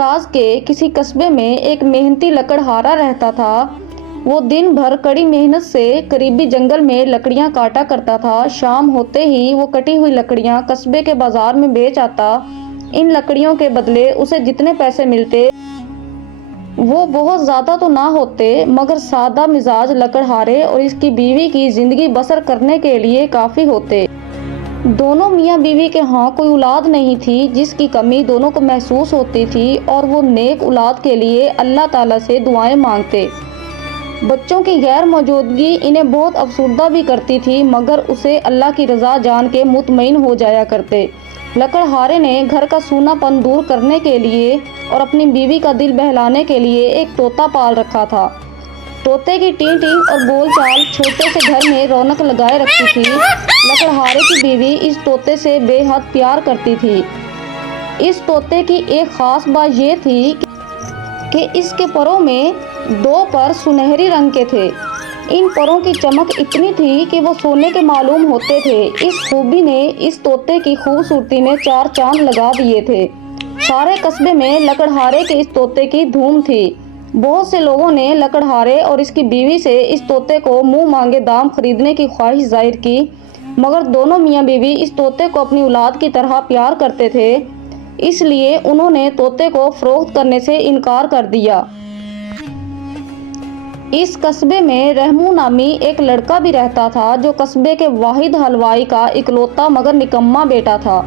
دراز کے کسی قصبے میں ایک محنتی لکڑہارا رہتا تھا۔ وہ دن بھر کڑی محنت سے قریبی جنگل میں لکڑیاں کاٹا کرتا تھا۔ شام ہوتے ہی وہ کٹی ہوئی لکڑیاں قصبے کے بازار میں بیچ آتا۔ ان لکڑیوں کے بدلے اسے جتنے پیسے ملتے وہ بہت زیادہ تو نہ ہوتے، مگر سادہ مزاج لکڑہارے اور اس کی بیوی کی زندگی بسر کرنے کے لیے کافی ہوتے۔ دونوں میاں بیوی کے ہاں کوئی اولاد نہیں تھی، جس کی کمی دونوں کو محسوس ہوتی تھی، اور وہ نیک اولاد کے لیے اللہ تعالیٰ سے دعائیں مانگتے۔ بچوں کی غیر موجودگی انہیں بہت افسردہ بھی کرتی تھی، مگر اسے اللہ کی رضا جان کے مطمئن ہو جایا کرتے۔ لکڑہارے نے گھر کا سونا پن دور کرنے کے لیے اور اپنی بیوی کا دل بہلانے کے لیے ایک طوطا پال رکھا تھا۔ طوطے کی ٹیں ٹیں اور بول چال چھوٹے سے گھر میں رونق لگائے رکھتی تھی۔ لکڑہارے کی بیوی اس طوطے سے بے حد پیار کرتی تھی۔ اس طوطے کی ایک خاص بات یہ تھی کہ اس کے پروں میں 2 پر سنہری رنگ کے تھے۔ ان پروں کی چمک اتنی تھی کہ وہ سونے کے معلوم ہوتے تھے۔ اس خوبی نے اس طوطے کی خوبصورتی میں 4 چاند لگا دیے تھے۔ سارے قصبے میں لکڑہارے کے اس طوطے کی دھوم تھی۔ بہت سے لوگوں نے لکڑہارے اور اس کی بیوی سے اس طوطے کو منہ مانگے دام خریدنے کی خواہش ظاہر کی، مگر دونوں میاں بیوی اس طوطے کو اپنی اولاد کی طرح پیار کرتے تھے، اس لیے انہوں نے طوطے کو فروخت کرنے سے انکار کر دیا۔ اس قصبے میں رحمو نامی ایک لڑکا بھی رہتا تھا، جو قصبے کے واحد حلوائی کا اکلوتا مگر نکما بیٹا تھا۔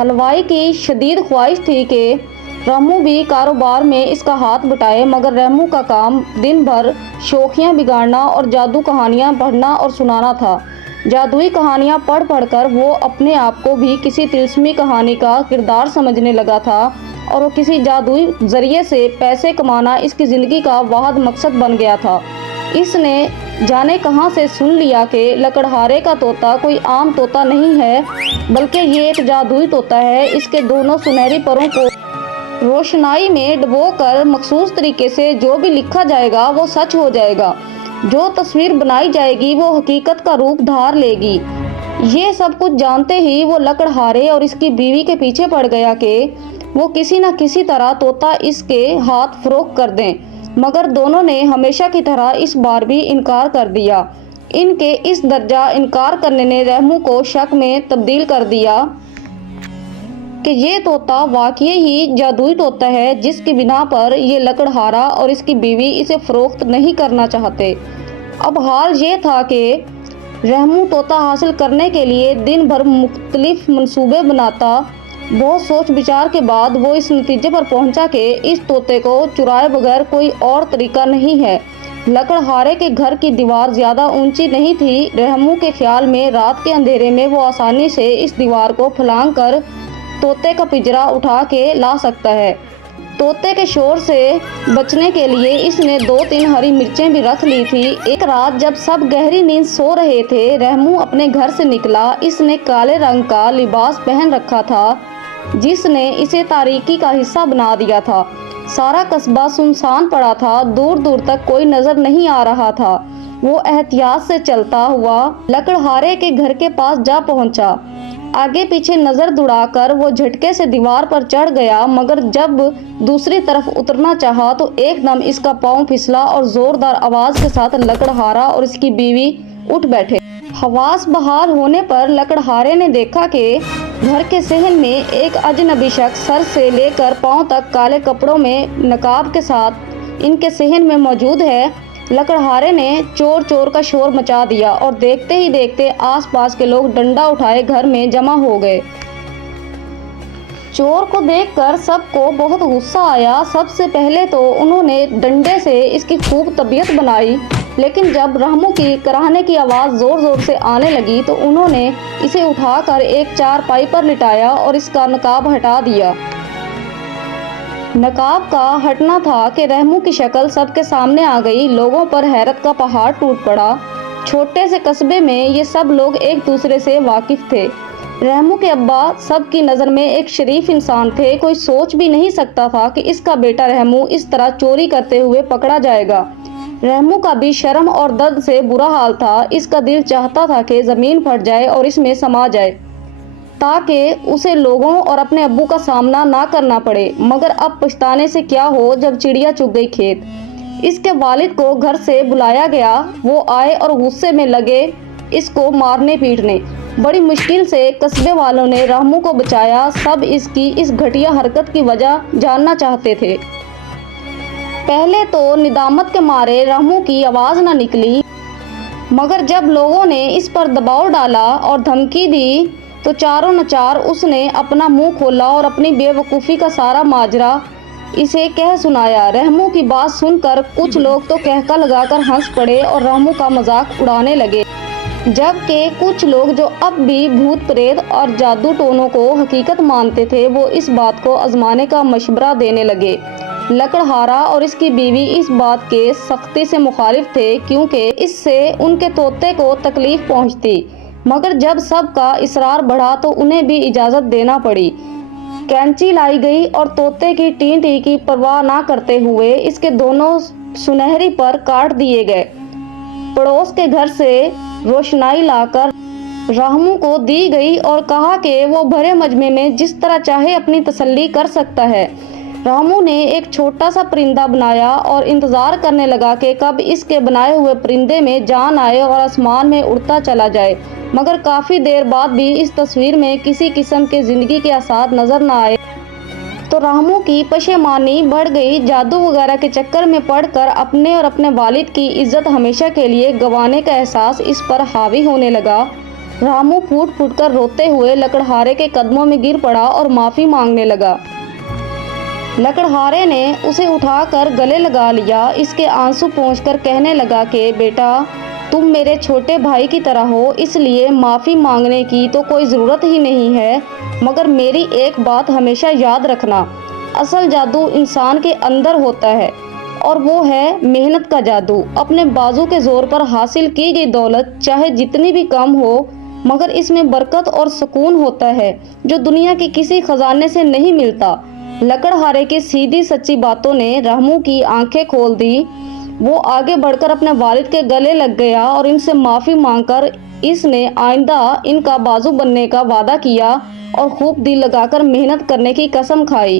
حلوائی کی شدید خواہش تھی کہ رحمو بھی کاروبار میں اس کا ہاتھ بٹائے، مگر رحمو کا کام دن بھر شوخیاں بگاڑنا اور جادو کہانیاں پڑھنا اور سنانا تھا۔ جادوئی کہانیاں پڑھ پڑھ کر وہ اپنے آپ کو بھی کسی طلسمی کہانی کا کردار سمجھنے لگا تھا، اور وہ کسی جادوئی ذریعے سے پیسے کمانا اس کی زندگی کا واحد مقصد بن گیا تھا۔ اس نے جانے کہاں سے سن لیا کہ لکڑہارے کا طوطا کوئی عام طوطا نہیں ہے، بلکہ یہ ایک جادوئی طوطا ہے۔ اس کے دونوں سنہری پروں کو روشنائی میں ڈبو کر مخصوص طریقے سے جو بھی لکھا جائے گا وہ سچ ہو جائے گا، جو تصویر بنائی جائے گی وہ حقیقت کا روپ دھار لے گی۔ یہ سب کچھ جانتے ہی وہ لکڑہارے اور اس کی بیوی کے پیچھے پڑ گیا کہ وہ کسی نہ کسی طرح طوطا اس کے ہاتھ فروخت کر دیں، مگر دونوں نے ہمیشہ کی طرح اس بار بھی انکار کر دیا۔ ان کے اس درجہ انکار کرنے نے رحمو کو شک میں تبدیل کر دیا کہ یہ طوطا واقعی ہی جادوئی طوطا ہے، جس کی بنا پر یہ لکڑہارا اور اس کی بیوی اسے فروخت نہیں کرنا چاہتے۔ اب حال یہ تھا کہ رحمو طوطا حاصل کرنے کے لیے دن بھر مختلف منصوبے بناتا۔ بہت سوچ بچار کے بعد وہ اس نتیجے پر پہنچا کہ اس طوطے کو چرائے بغیر کوئی اور طریقہ نہیں ہے۔ لکڑہارے کے گھر کی دیوار زیادہ اونچی نہیں تھی۔ رحمو کے خیال میں رات کے اندھیرے میں وہ آسانی سے اس دیوار کو پھلانگ کر طوطے کا پنجرا اٹھا کے لا سکتا ہے۔ طوطے کے شور سے بچنے کے لیے اس نے 2-3 ہری مرچیں بھی رکھ لی تھی۔ ایک رات جب سب گہری نیند سو رہے تھے، رحمو اپنے گھر سے نکلا۔ اس نے کالے رنگ کا لباس پہن رکھا تھا، جس نے اسے تاریکی کا حصہ بنا دیا تھا۔ سارا قصبہ سنسان پڑا تھا، دور دور تک کوئی نظر نہیں آ رہا تھا۔ وہ احتیاط سے چلتا ہوا لکڑہارے کے گھر کے پاس جا پہنچا۔ آگے پیچھے نظر دوڑا کر وہ جھٹکے سے دیوار پر چڑھ گیا، مگر جب دوسری طرف اترنا چاہا تو ایک دم اس کا پاؤں پھسلا اور زوردار آواز کے ساتھ لکڑہارا اور اس کی بیوی اٹھ بیٹھے۔ حواس بحال ہونے پر لکڑہارے نے دیکھا کہ گھر کے صحن میں ایک اجنبی شخص سر سے لے کر پاؤں تک کالے کپڑوں میں نقاب کے ساتھ ان کے صحن میں موجود ہے۔ لکڑہارے نے چور چور کا شور مچا دیا، اور دیکھتے ہی دیکھتے آس پاس کے لوگ ڈنڈا اٹھائے گھر میں جمع ہو گئے۔ چور کو دیکھ کر سب کو بہت غصہ آیا۔ سب سے پہلے تو انہوں نے ڈنڈے سے اس کی خوب طبیعت بنائی، لیکن جب رحمو کی کراہنے کی آواز زور زور سے آنے لگی تو انہوں نے اسے اٹھا کر ایک چارپائی پر لٹایا اور اس کا نقاب ہٹا دیا۔ نقاب کا ہٹنا تھا کہ رحمو کی شکل سب کے سامنے آ گئی۔ لوگوں پر حیرت کا پہاڑ ٹوٹ پڑا۔ چھوٹے سے قصبے میں یہ سب لوگ ایک دوسرے سے واقف تھے۔ رحمو کے ابا سب کی نظر میں ایک شریف انسان تھے۔ کوئی سوچ بھی نہیں سکتا تھا کہ اس کا بیٹا رحمو اس طرح چوری کرتے ہوئے پکڑا جائے گا۔ رحمو کا بھی شرم اور درد سے برا حال تھا۔ اس کا دل چاہتا تھا کہ زمین پھٹ جائے اور اس میں سما جائے۔ تاکہ اسے لوگوں اور اپنے ابو کا سامنا نہ کرنا پڑے، مگر اب پچھتانے سے کیا ہو جب چڑیا چگ گئی کھیت۔ اس کے والد کو گھر سے بلایا گیا، وہ آئے اور غصے میں لگے اس کو مارنے پیٹنے۔ بڑی مشکل سے قصبے والوں نے رحمو کو بچایا، سب اس کی اس گھٹیا حرکت کی وجہ جاننا چاہتے تھے۔ پہلے تو ندامت کے مارے رحمو کی آواز نہ نکلی، مگر جب لوگوں نے اس پر دباؤ ڈالا اور دھمکی دی تو چاروں نچار اس نے اپنا منہ کھولا اور اپنی بے وقوفی کا سارا ماجرا اسے کہہ سنایا۔ رحمو کی بات سن کر کچھ لوگ تو قہقہ لگا کر ہنس پڑے اور رحمو کا مذاق اڑانے لگے، جبکہ کچھ لوگ جو اب بھی بھوت پریت اور جادو ٹونوں کو حقیقت مانتے تھے وہ اس بات کو آزمانے کا مشورہ دینے لگے۔ لکڑہارا اور اس کی بیوی اس بات کے سختی سے مخالف تھے کیونکہ اس سے ان کے طوطے کو تکلیف پہنچتی، مگر جب سب کا اصرار بڑھا تو انہیں بھی اجازت دینا پڑی۔ کینچی لائی گئی اور طوطے کی ٹیں ٹیں کی پرواہ نہ کرتے ہوئے اس کے دونوں سنہری پر کاٹ دیے گئے۔ پڑوس کے گھر سے روشنائی لا کر رحمو کو دی گئی اور کہا کہ وہ بھرے مجمع میں جس طرح چاہے اپنی تسلی کر سکتا ہے۔ رحمو نے ایک چھوٹا سا پرندہ بنایا اور انتظار کرنے لگا کہ کب اس کے بنائے ہوئے پرندے میں جان آئے اور آسمان میں اڑتا چلا جائے، مگر کافی دیر بعد بھی اس تصویر میں کسی قسم کے زندگی کے آثار نظر نہ آئے تو رحمو کی پشیمانی بڑھ گئی۔ جادو وغیرہ کے چکر میں پڑ کر اپنے اور اپنے والد کی عزت ہمیشہ کے لیے گنوانے کا احساس اس پر حاوی ہونے لگا۔ رحمو پھوٹ پھوٹ کر روتے ہوئے لکڑہارے کے قدموں میں گر پڑا اور معافی مانگنے لگا۔ لکڑہارے نے اسے اٹھا کر گلے لگا لیا، اس کے آنسو پونچھ کر کہنے لگا کہ بیٹا تم میرے چھوٹے بھائی کی طرح ہو، اس لیے معافی مانگنے کی تو کوئی ضرورت ہی نہیں ہے، مگر میری ایک بات ہمیشہ یاد رکھنا، اصل جادو انسان کے اندر ہوتا ہے اور وہ ہے محنت کا جادو۔ اپنے بازو کے زور پر حاصل کی گئی دولت چاہے جتنی بھی کم ہو، مگر اس میں برکت اور سکون ہوتا ہے جو دنیا کے کسی خزانے سے نہیں ملتا۔ لکڑہارے کی سیدھی سچی باتوں نے رحمو کی آنکھیں کھول دی۔ وہ آگے بڑھ کر اپنے والد کے گلے لگ گیا اور ان سے معافی مانگ کر اس نے آئندہ ان کا بازو بننے کا وعدہ کیا اور خوب دل لگا کر محنت کرنے کی قسم کھائی۔